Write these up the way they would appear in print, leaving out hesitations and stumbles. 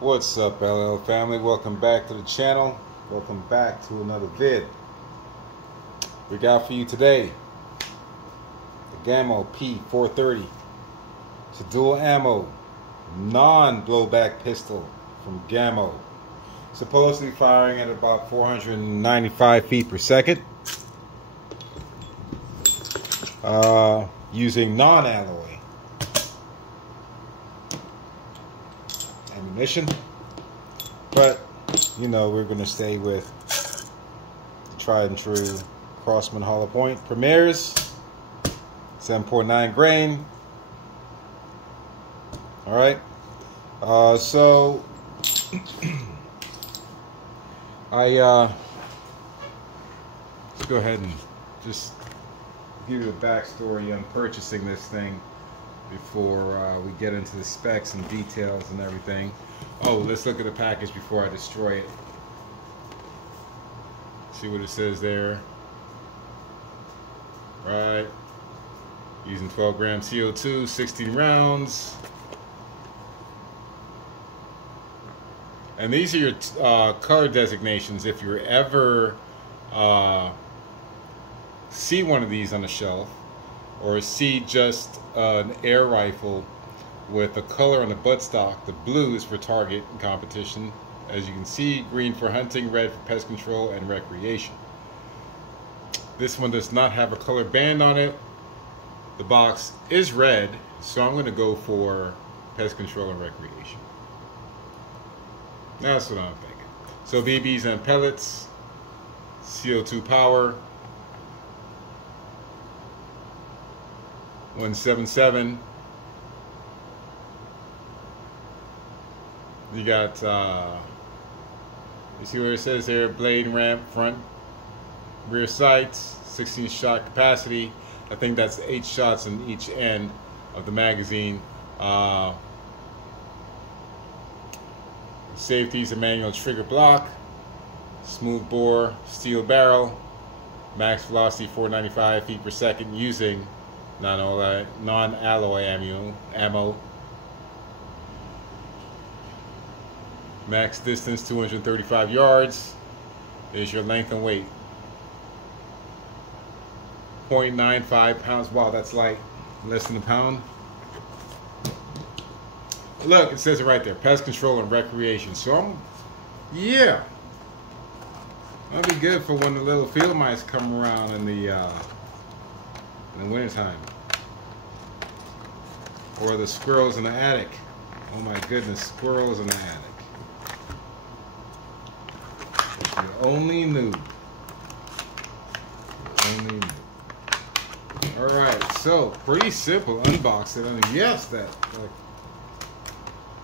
What's up, LL family? Welcome back to the channel. Welcome back to another vid. We got for you today the Gamo P-430. It's a dual ammo, non-blowback pistol from Gamo. Supposedly firing at about 495 feet per second. Using non-alloy ammunition, but you know, we're going to stay with the tried and true Crossman Hollow Point Premiers 7.9 grain. All right, so let's go ahead and just give you a backstory on purchasing this thing before we get into the specs and details and everything. Oh, let's look at the package before I destroy it. See what it says there. Right. Using 12 gram CO2, 16 rounds. And these are your color designations if you ever see one of these on the shelf, or see just an air rifle with a color on the buttstock. The blue is for target and competition, as you can see, green for hunting, red for pest control and recreation. This one does not have a color band on it. The box is red, so I'm going to go for pest control and recreation. That's what I'm thinking. So BBs and pellets, CO2 power, 177. You got, you see where it says there, blade ramp, front, rear sights, 16 shot capacity. I think that's 8 shots in each end of the magazine. Safeties, a manual trigger block, smooth bore, steel barrel, max velocity 495 feet per second using non-alloy ammo. Max distance 235 yards. There's your length and weight. 0.95 pounds. Wow, that's light. Less than a pound. Look, it says it right there. Pest control and recreation. So yeah, that'll be good for when the little field mice come around in the wintertime. Or the squirrels in the attic. Oh my goodness, squirrels in the attic. If you only knew. Alright, so pretty simple. Unbox it. I mean, yes, that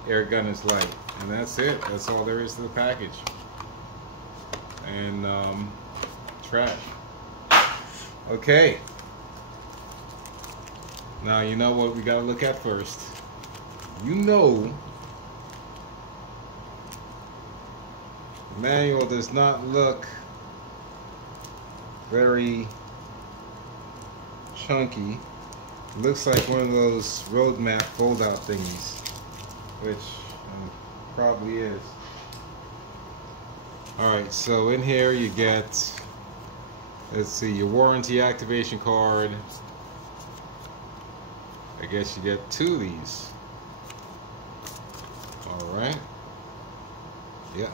air gun is light. And that's it. That's all there is to the package. And trash. Okay. Now, you know what we got to look at first. You know, the manual does not look very chunky. It looks like one of those road map fold-out thingies, which probably is. Alright, so in here you get, let's see, your warranty activation card. I guess you get 2 of these. Alright. Yeah.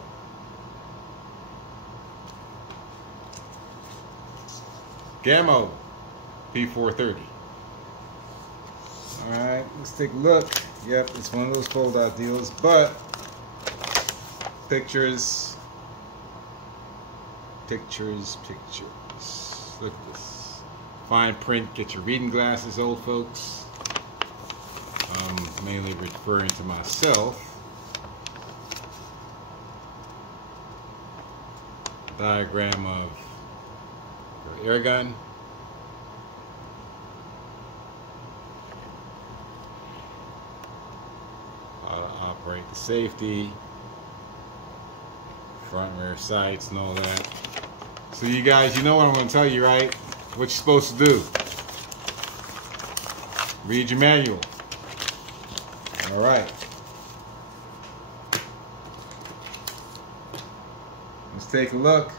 Gamo P-430. Alright, let's take a look. Yep, it's one of those fold-out deals, but pictures. Look at this. Fine print. Get your reading glasses, old folks. I'm mainly referring to myself. Diagram of your air gun. How to operate the safety, front rear sights and all that. So you guys, you know what I'm going to tell you, right? What you're supposed to do. Read your manual. All right. let's take a look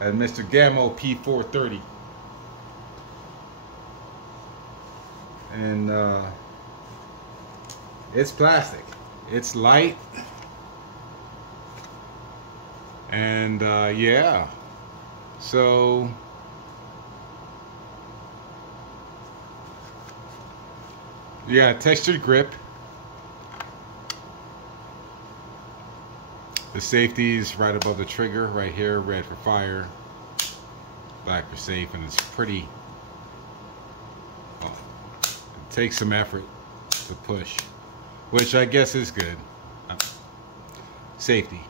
at Mr. Gamo P-430. And it's plastic. It's light. And yeah. So you got a textured grip. The safety is right above the trigger, right here, red for fire, black for safe, and it's pretty. Well, it takes some effort to push, which I guess is good. Safety.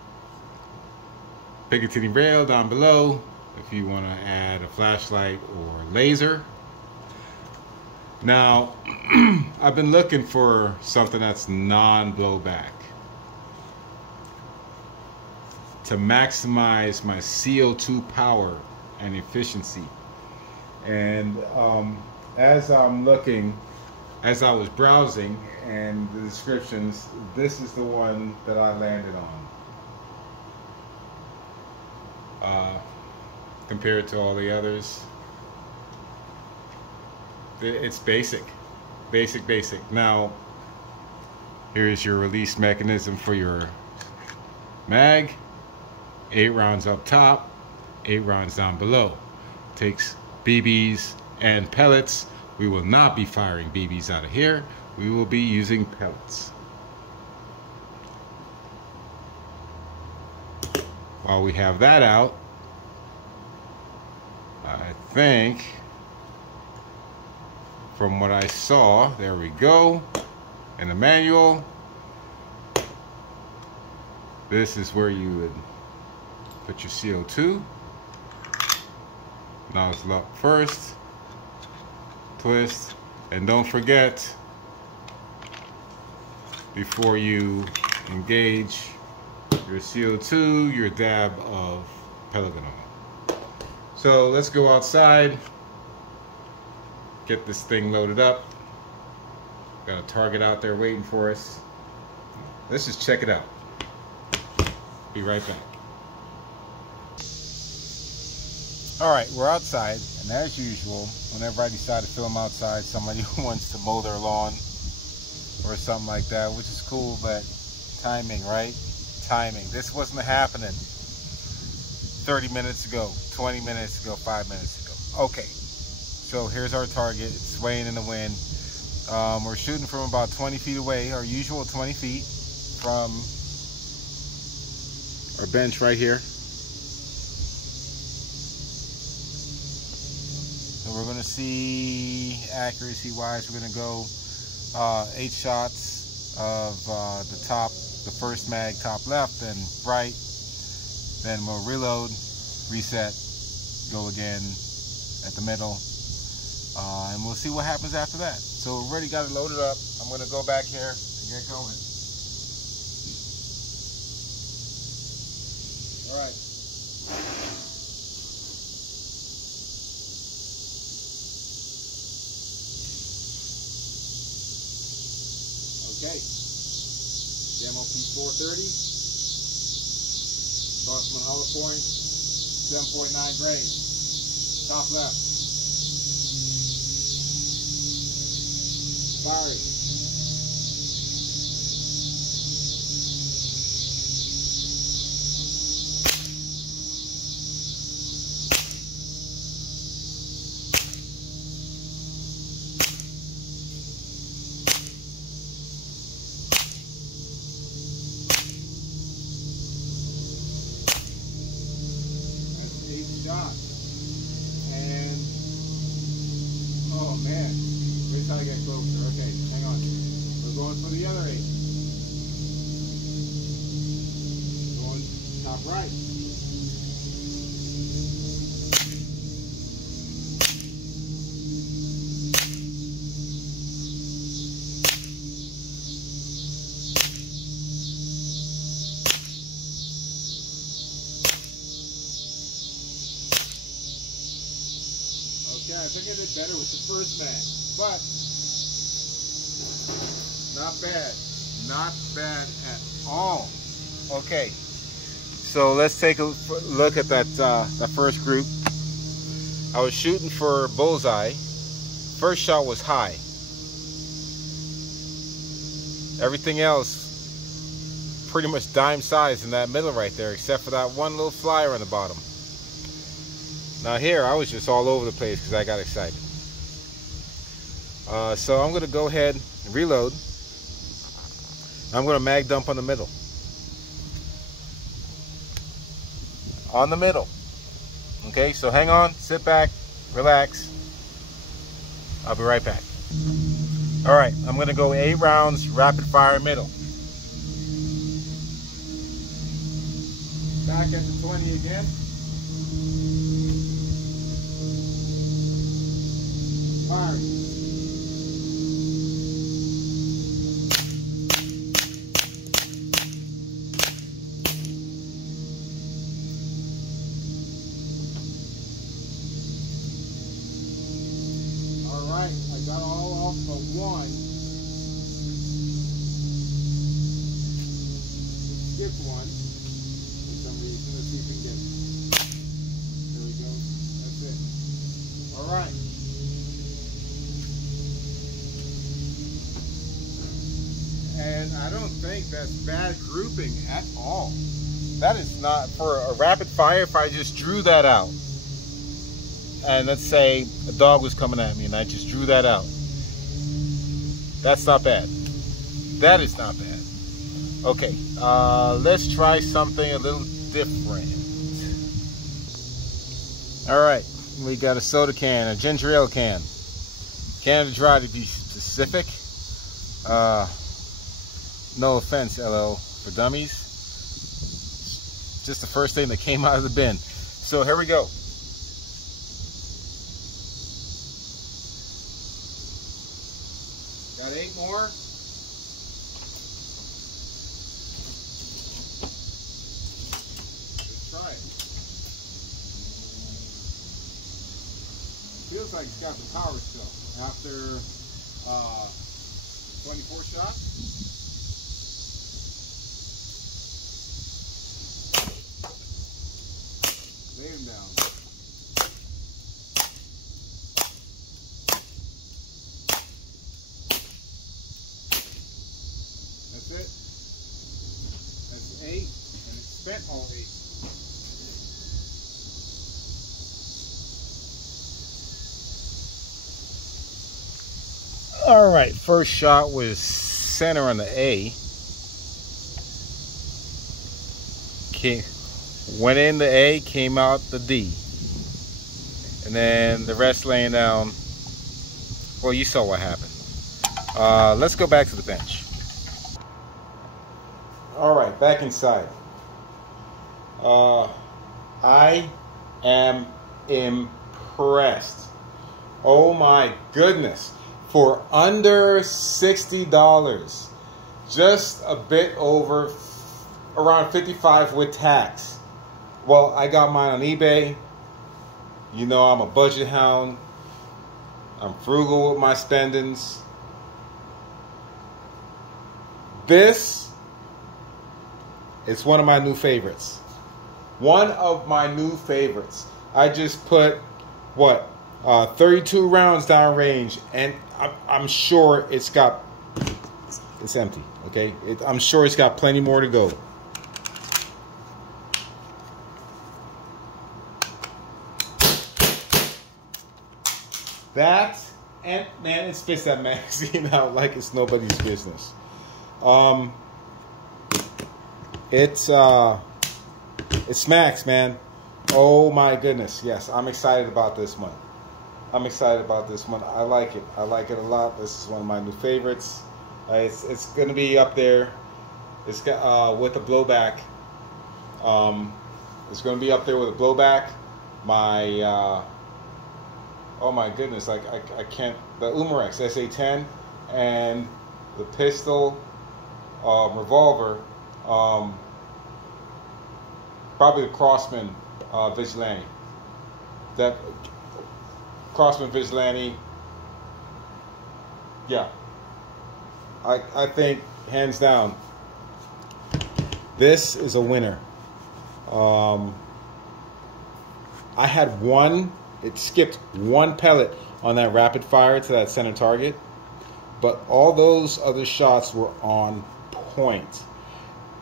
Picatinny rail down below if you want to add a flashlight or laser. Now, I've been looking for something that's non-blowback to maximize my CO2 power and efficiency. And as I'm looking, as I was browsing and the descriptions, this is the one that I landed on. Compared to all the others, it's basic. Now, here's your release mechanism for your mag. 8 rounds up top, 8 rounds down below. Takes BBs and pellets. We will not be firing BBs out of here. We will be using pellets. While we have that out, I think from what I saw, there we go, in the manual, this is where you would put your CO2. Nozzle up first, twist, and don't forget, before you engage your CO2, your dab of Pelican oil. So let's go outside, get this thing loaded up. Got a target out there waiting for us. Let's just check it out. Be right back. Alright, we're outside, and as usual, whenever I decide to film outside, somebody wants to mow their lawn or something like that, which is cool, but timing, right? Timing. This wasn't happening 30 minutes ago, 20 minutes ago, 5 minutes ago. Okay, so here's our target. It's swaying in the wind. We're shooting from about 20 feet away, our usual 20 feet from our bench right here. So we're going to see, accuracy wise, we're going to go 8 shots of the top, the first mag top left and right. Then we'll reload, reset, go again at the middle, and we'll see what happens after that. So we've already got it loaded up. I'm going to go back here and get going. All right. Okay. Gamo P-430. Crossman hollow point. 7.9 grade. Top left. Firing. And oh man, wait till I get closer. Okay, hang on. We're going for the other 8. Going top right. Yeah, I think I did better with the first mag, but not bad at all. Okay, So let's take a look at that first group. I was shooting for bullseye. First shot was high. Everything else pretty much dime size in that middle right there, except for that one little flyer on the bottom. Now here, I was just all over the place because I got excited. So I'm going to go ahead and reload. I'm going to mag dump on the middle. On the middle. Okay, so hang on, sit back, relax. I'll be right back. All right, I'm going to go 8 rounds, rapid fire middle. Back at the 20 again. Fire. Alright, I got all off but one. Skipped one for some reason. Let's see if we can get it. There we go. That's it. Alright. And I don't think that's bad grouping at all. That is not, for a rapid fire, if I just drew that out, and let's say a dog was coming at me and I just drew that out, that's not bad. That is not bad. Okay, let's try something a little different. All right, we got a soda can, a ginger ale can. Canada Dry to be specific. No offense, LL for dummies. Just the first thing that came out of the bin. So here we go. Got 8 more. Let's try it. Feels like it's got the power still after 24 shots. Lay him down. That's it. That's 8, and it's spent all 8. All right, first shot was center on the A. Went in the A, came out the D. And then the rest laying down. Well, you saw what happened. Let's go back to the bench. All right, back inside. I am impressed. Oh my goodness. For under $60, just a bit over, around $55 with tax. Well, I got mine on eBay. You know I'm a budget hound. I'm frugal with my spendings. This is one of my new favorites. One of my new favorites. I just put, what, 32 rounds downrange, and I'm sure it's empty, okay? I'm sure it's got plenty more to go. That, and man, it spits that magazine out like it's nobody's business. It smacks, man. Oh my goodness, yes, I'm excited about this one. I'm excited about this one. I like it. I like it a lot. This is one of my new favorites. It's going to be up there. It's got with a blowback. It's going to be up there with a blowback. My oh my goodness, I can't. The Umarex SA10 and the pistol revolver. Probably the Crossman Vigilante. That Crossman Vigilante. Yeah. I think hands down, this is a winner. I had one, it skipped one pellet on that rapid fire to that center target, but all those other shots were on point.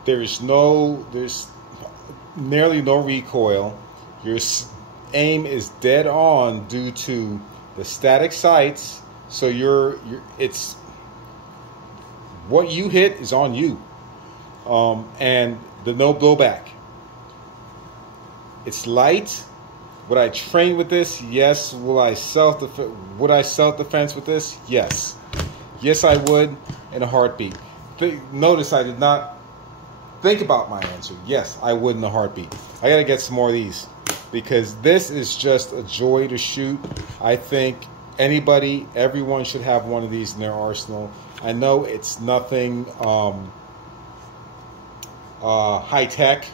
There's nearly no recoil. Your aim is dead on due to the static sights. So it's what you hit is on you, and the no blowback. It's light. Would I train with this? Yes. Would I self-defense with this? Yes. Yes, I would, in a heartbeat. Notice I did not think about my answer. Yes, I would in a heartbeat. I got to get some more of these because this is just a joy to shoot. I think everyone should have one of these in their arsenal. I know it's nothing high tech.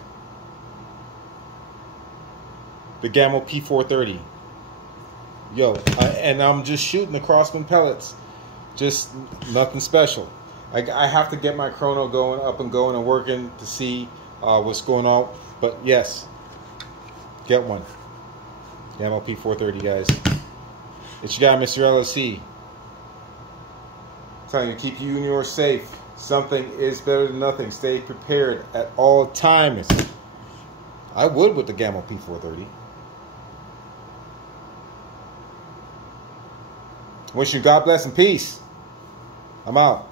The Gamo P-430. Yo, and I'm just shooting the Crossman pellets. Just nothing special. I have to get my chrono up and going and working to see what's going on. But yes, get one. Gamo P-430, guys. It's your guy, Mr. LSC. I'm telling you, keep you and yours safe. Something is better than nothing. Stay prepared at all times. I would with the Gamo P-430. Wish you God bless and peace. I'm out.